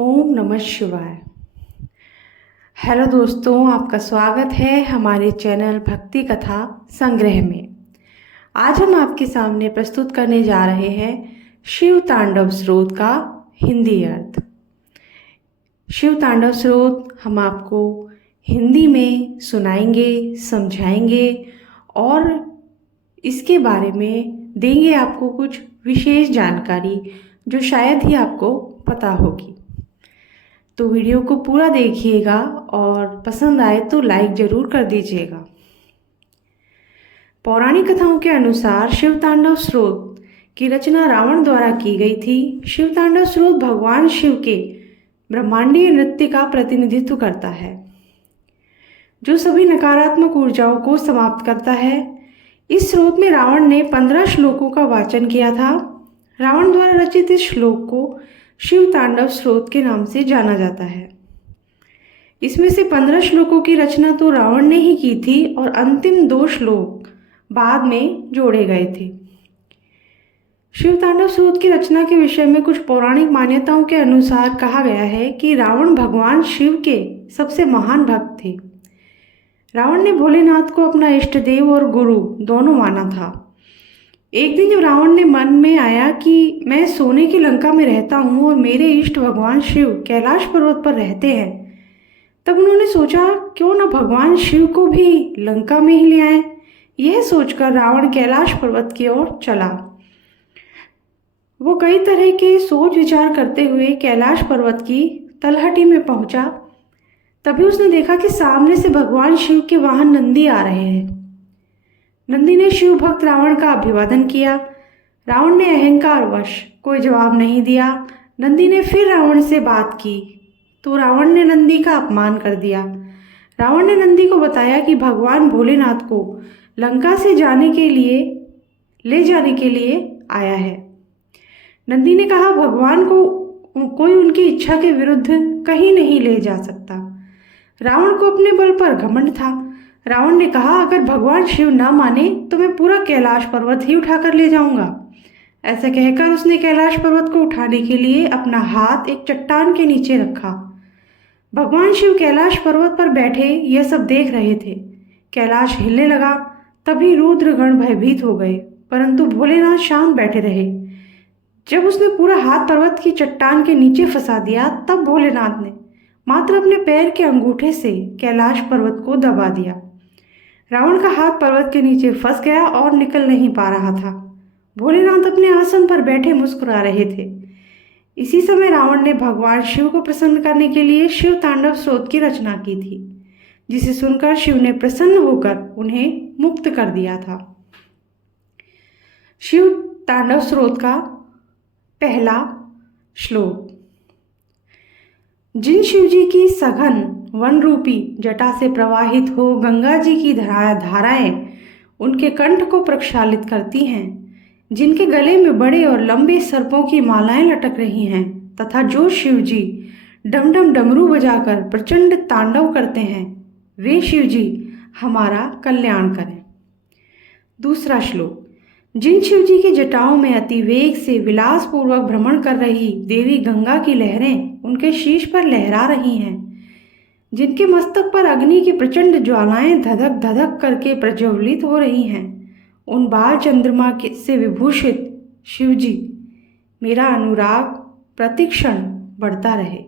ओम नमः शिवाय। हेलो दोस्तों, आपका स्वागत है हमारे चैनल भक्ति कथा संग्रह में। आज हम आपके सामने प्रस्तुत करने जा रहे हैं शिव तांडव स्रोत का हिंदी अर्थ। शिव तांडव स्रोत हम आपको हिंदी में सुनाएंगे, समझाएंगे और इसके बारे में देंगे आपको कुछ विशेष जानकारी जो शायद ही आपको पता होगी। तो वीडियो को पूरा देखिएगा और पसंद आए तो लाइक ज़रूर कर दीजिएगा। पौराणिक कथाओं के अनुसार शिव तांडव स्रोत की रचना रावण द्वारा की गई थी। शिव तांडव स्रोत भगवान शिव के ब्रह्मांडीय नृत्य का प्रतिनिधित्व करता है, जो सभी नकारात्मक ऊर्जाओं को समाप्त करता है। इस स्रोत में रावण ने 15 श्लोकों का वाचन किया था। रावण द्वारा रचित इस श्लोक को शिव तांडव स्रोत के नाम से जाना जाता है। इसमें से 15 श्लोकों की रचना तो रावण ने ही की थी और अंतिम 2 श्लोक बाद में जोड़े गए थे। शिव तांडव स्रोत की रचना के विषय में कुछ पौराणिक मान्यताओं के अनुसार कहा गया है कि रावण भगवान शिव के सबसे महान भक्त थे। रावण ने भोलेनाथ को अपना इष्ट देव और गुरु दोनों माना था। एक दिन जब रावण ने मन में आया कि मैं सोने की लंका में रहता हूँ और मेरे इष्ट भगवान शिव कैलाश पर्वत पर रहते हैं, तब उन्होंने सोचा क्यों न भगवान शिव को भी लंका में ही ले आए। यह सोचकर रावण कैलाश पर्वत की ओर चला। वो कई तरह के सोच विचार करते हुए कैलाश पर्वत की तलहटी में पहुंचा। तभी उसने देखा कि सामने से भगवान शिव के वाहन नंदी आ रहे हैं। नंदी ने शिव भक्त रावण का अभिवादन किया। रावण ने अहंकारवश कोई जवाब नहीं दिया। नंदी ने फिर रावण से बात की तो रावण ने नंदी का अपमान कर दिया। रावण ने नंदी को बताया कि भगवान भोलेनाथ को लंका से ले जाने के लिए आया है। नंदी ने कहा भगवान को कोई उनकी इच्छा के विरुद्ध कहीं नहीं ले जा सकता। रावण को अपने बल पर घमंड था। रावण ने कहा अगर भगवान शिव ना माने तो मैं पूरा कैलाश पर्वत ही उठाकर ले जाऊंगा। ऐसा कहकर उसने कैलाश पर्वत को उठाने के लिए अपना हाथ एक चट्टान के नीचे रखा। भगवान शिव कैलाश पर्वत पर बैठे यह सब देख रहे थे। कैलाश हिलने लगा। तभी रुद्रगण भयभीत हो गए, परंतु भोलेनाथ शांत बैठे रहे। जब उसने पूरा हाथ पर्वत की चट्टान के नीचे फंसा दिया, तब भोलेनाथ ने मात्र अपने पैर के अंगूठे से कैलाश पर्वत को दबा दिया। रावण का हाथ पर्वत के नीचे फंस गया और निकल नहीं पा रहा था। भोलेनाथ अपने आसन पर बैठे मुस्कुरा रहे थे। इसी समय रावण ने भगवान शिव को प्रसन्न करने के लिए शिव तांडव स्रोत की रचना की थी, जिसे सुनकर शिव ने प्रसन्न होकर उन्हें मुक्त कर दिया था। शिव तांडव स्रोत का पहला श्लोक। जिन शिवजी की सघन वन रूपी जटा से प्रवाहित हो गंगा जी की धाराएं उनके कंठ को प्रक्षालित करती हैं, जिनके गले में बड़े और लंबे सर्पों की मालाएं लटक रही हैं, तथा जो शिवजी डमडम डमरू बजाकर प्रचंड तांडव करते हैं, वे शिवजी हमारा कल्याण करें। दूसरा श्लोक। जिन शिवजी की जटाओं में अति वेग से विलास पूर्वक भ्रमण कर रही देवी गंगा की लहरें उनके शीश पर लहरा रही हैं, जिनके मस्तक पर अग्नि की प्रचंड ज्वालाएं धधक धधक करके प्रज्वलित हो रही हैं, उन बाल चंद्रमा से विभूषित शिवजी मेरा अनुराग प्रतिक्षण बढ़ता रहे।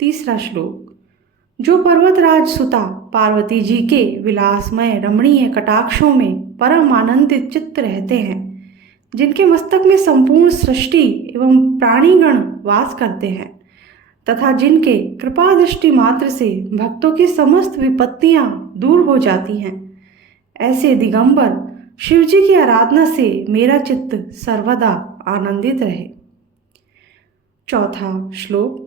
तीसरा श्लोक। जो पर्वतराज सुता पार्वती जी के विलासमय रमणीय कटाक्षों में परम आनंदित चित्त रहते हैं, जिनके मस्तक में संपूर्ण सृष्टि एवं प्राणीगण वास करते हैं, तथा जिनके कृपा दृष्टि मात्र से भक्तों की समस्त विपत्तियां दूर हो जाती हैं, ऐसे दिगंबर शिवजी की आराधना से मेरा चित्त सर्वदा आनंदित रहे। चौथा श्लोक।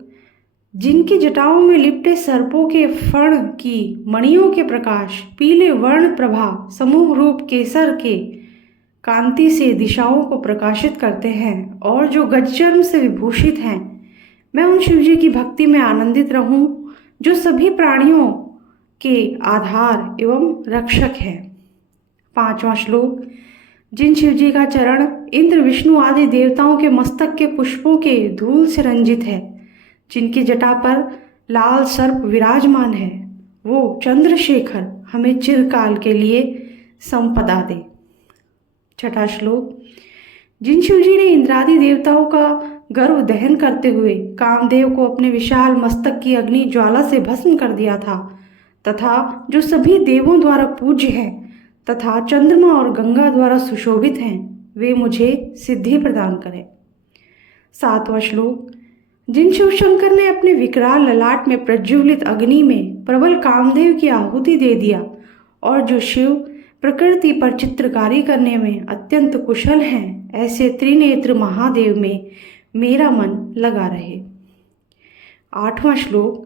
जिनकी जटाओं में लिपटे सर्पों के फण की मणियों के प्रकाश पीले वर्ण प्रभा समूह रूप केसर के कांति से दिशाओं को प्रकाशित करते हैं, और जो गजचर्म से विभूषित हैं, मैं उन शिवजी की भक्ति में आनंदित रहूं, जो सभी प्राणियों के आधार एवं रक्षक हैं। पांचवा श्लोक। जिन शिवजी का चरण इंद्र विष्णु आदि देवताओं के मस्तक के पुष्पों के धूल से रंजित है, जिनकी जटा पर लाल सर्प विराजमान है, वो चंद्रशेखर हमें चिरकाल के लिए संपदा दे। छठा श्लोक। जिन शिवजी ने इंद्रादि देवताओं का गर्व दहन करते हुए कामदेव को अपने विशाल मस्तक की अग्नि ज्वाला से भस्म कर दिया था, तथा जो सभी देवों द्वारा पूज्य हैं तथा चंद्रमा और गंगा द्वारा सुशोभित हैं, वे मुझे सिद्धि प्रदान करें। सातवां श्लोक। जिन शिव शंकर ने अपने विकराल ललाट में प्रज्वलित अग्नि में प्रबल कामदेव की आहुति दे दिया और जो शिव प्रकृति पर चित्रकारी करने में अत्यंत कुशल हैं, ऐसे त्रिनेत्र महादेव में मेरा मन लगा रहे। आठवां श्लोक।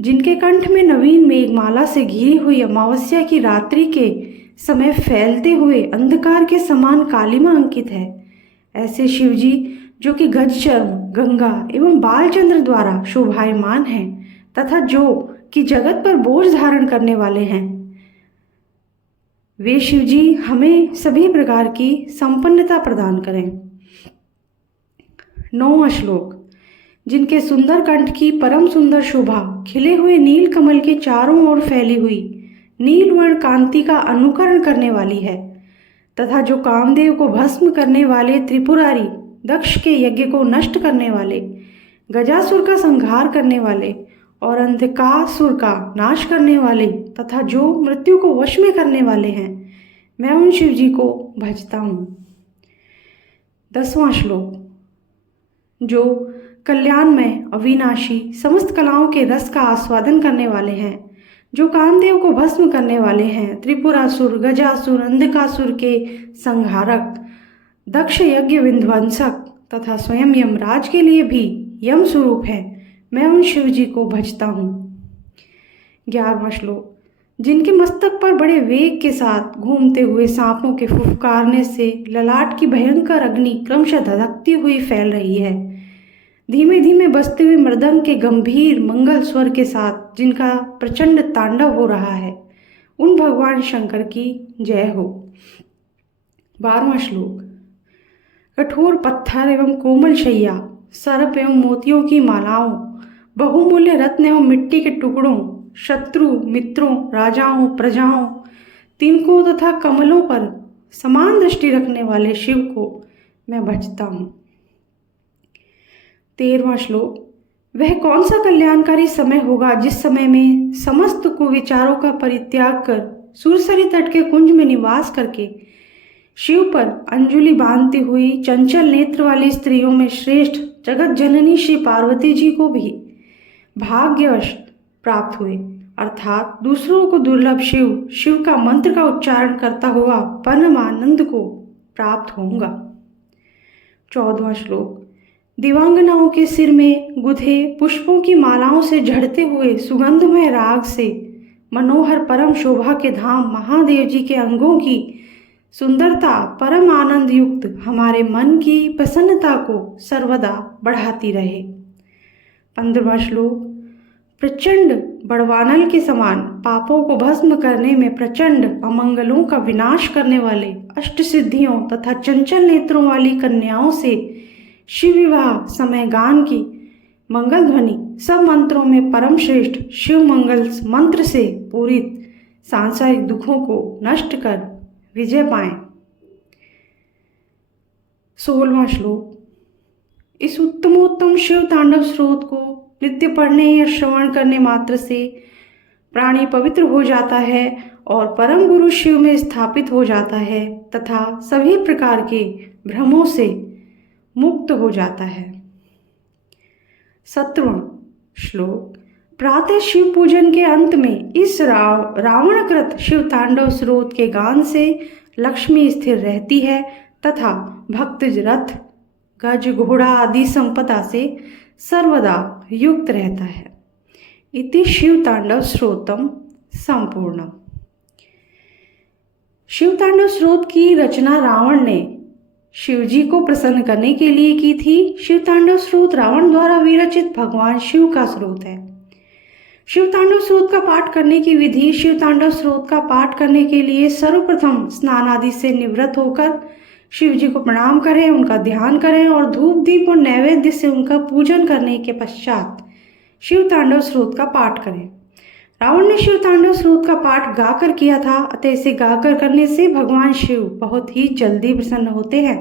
जिनके कंठ में नवीन मेघमाला से घिरी हुई अमावस्या की रात्रि के समय फैलते हुए अंधकार के समान कालिमा अंकित है, ऐसे शिवजी जो कि गजचर्म, गंगा एवं बालचंद्र द्वारा शोभायमान हैं तथा जो कि जगत पर बोझ धारण करने वाले हैं, वे शिवजी हमें सभी प्रकार की संपन्नता प्रदान करें। 9वां श्लोक। जिनके सुंदर कंठ की परम सुंदर शोभा खिले हुए नील कमल के चारों ओर फैली हुई नीलवर्ण कांति का अनुकरण करने वाली है तथा जो कामदेव को भस्म करने वाले त्रिपुरारी दक्ष के यज्ञ को नष्ट करने वाले, गजासुर का संहार करने वाले और अंधकासुर का नाश करने वाले तथा जो मृत्यु को वश में करने वाले हैं, मैं उन शिवजी को भजता हूँ। 10वां श्लोक। जो कल्याणमय, अविनाशी, समस्त कलाओं के रस का आस्वादन करने वाले हैं, जो कामदेव को भस्म करने वाले हैं, त्रिपुरासुर, गजासुर, अंधकासुर के संहारक, दक्ष यज्ञ विध्वंसक तथा स्वयं यमराज के लिए भी यम स्वरूप है, मैं उन शिवजी को भजता हूँ। 11वां श्लोक। जिनके मस्तक पर बड़े वेग के साथ घूमते हुए सांपों के फुफकारने से ललाट की भयंकर अग्नि क्रमशः धधकती हुई फैल रही है, धीमे धीमे बजते हुए मृदंग के गंभीर मंगल स्वर के साथ जिनका प्रचंड तांडव हो रहा है, उन भगवान शंकर की जय हो। 12वां श्लोक। कठोर पत्थर एवं कोमल शैया, सर्प एवं मोतियों की मालाओं, बहुमूल्य रत्न एवं मिट्टी के टुकड़ों, शत्रु मित्रों, राजाओं, प्रजाओं, तिनकों तथा कमलों पर समान दृष्टि रखने वाले शिव को मैं भजता हूँ। 13वां श्लोक। वह कौन सा कल्याणकारी समय होगा जिस समय में समस्त कुविचारों का परित्याग कर सुरसरी तट के कुंज में निवास करके शिव पर अंजुलि बांधती हुई चंचल नेत्र वाली स्त्रियों में श्रेष्ठ जगत जननी श्री पार्वती जी को भी भाग्यवश प्राप्त हुए, अर्थात दूसरों को दुर्लभ शिव का मंत्र का उच्चारण करता हुआ परम आनंद को प्राप्त होऊंगा। 14वां श्लोक। दिवांगनाओं के सिर में गुथे पुष्पों की मालाओं से झड़ते हुए सुगंधमय राग से मनोहर परम शोभा के धाम महादेव जी के अंगों की सुंदरता परम आनंद युक्त हमारे मन की प्रसन्नता को सर्वदा बढ़ाती रहे। 15वां श्लोक। प्रचंड बड़वानल के समान पापों को भस्म करने में प्रचंड अमंगलों का विनाश करने वाले अष्ट सिद्धियों तथा चंचल नेत्रों वाली कन्याओं से शिव विवाह समय गान की मंगल ध्वनि सब मंत्रों में परम श्रेष्ठ शिव मंगल मंत्र से पूरित सांसारिक दुखों को नष्ट कर विजय पाएं। 16वां श्लोक। इस उत्तमोत्तम शिव तांडव स्रोत को नित्य पढ़ने या श्रवण करने मात्र से प्राणी पवित्र हो जाता है और परम गुरु शिव में स्थापित हो जाता है तथा सभी प्रकार के भ्रमों से मुक्त हो जाता है। 17वां श्लोक। प्रातः शिव पूजन के अंत में इस रावणकृत शिव तांडव स्रोत के गान से लक्ष्मी स्थिर रहती है तथा भक्त रथ, गज, घोड़ा आदि संपदा से सर्वदा युक्त रहता है। इति शिव तांडव स्रोतम संपूर्णम। शिव तांडव स्रोत की रचना रावण ने शिवजी को प्रसन्न करने के लिए की थी। शिव तांडव स्रोत रावण द्वारा विरचित भगवान शिव का स्रोत है। शिव तांडव स्रोत का पाठ करने की विधि। शिव तांडव स्रोत का पाठ करने के लिए सर्वप्रथम स्नान आदि से निवृत्त होकर शिव जी को प्रणाम करें, उनका ध्यान करें और धूप दीप और नैवेद्य से उनका पूजन करने के पश्चात शिव तांडव स्रोत का पाठ करें। रावण ने शिव तांडव स्रोत का पाठ गाकर किया था, अतः इसे गाकर करने से भगवान शिव बहुत ही जल्दी प्रसन्न होते हैं।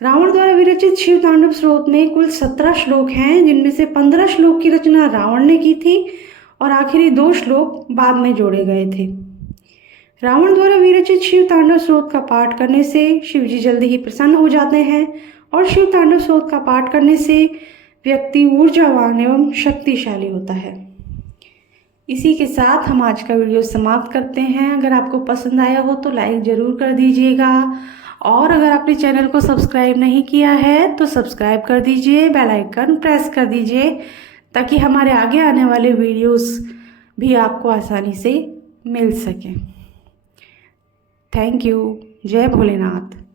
रावण द्वारा विरचित शिव तांडव स्रोत में कुल 17 श्लोक हैं, जिनमें से 15 श्लोक की रचना रावण ने की थी और आखिरी 2 श्लोक बाद में जोड़े गए थे। रावण द्वारा विरचित शिव तांडव स्रोत का पाठ करने से शिव जी जल्दी ही प्रसन्न हो जाते हैं और शिव तांडव स्रोत का पाठ करने से व्यक्ति ऊर्जावान एवं शक्तिशाली होता है। इसी के साथ हम आज का वीडियो समाप्त करते हैं। अगर आपको पसंद आया हो तो लाइक ज़रूर कर दीजिएगा और अगर आपने चैनल को सब्सक्राइब नहीं किया है तो सब्सक्राइब कर दीजिए, बेल आइकन प्रेस कर दीजिए ताकि हमारे आगे आने वाले वीडियोस भी आपको आसानी से मिल सकें। Thank you. जय भोलेनाथ।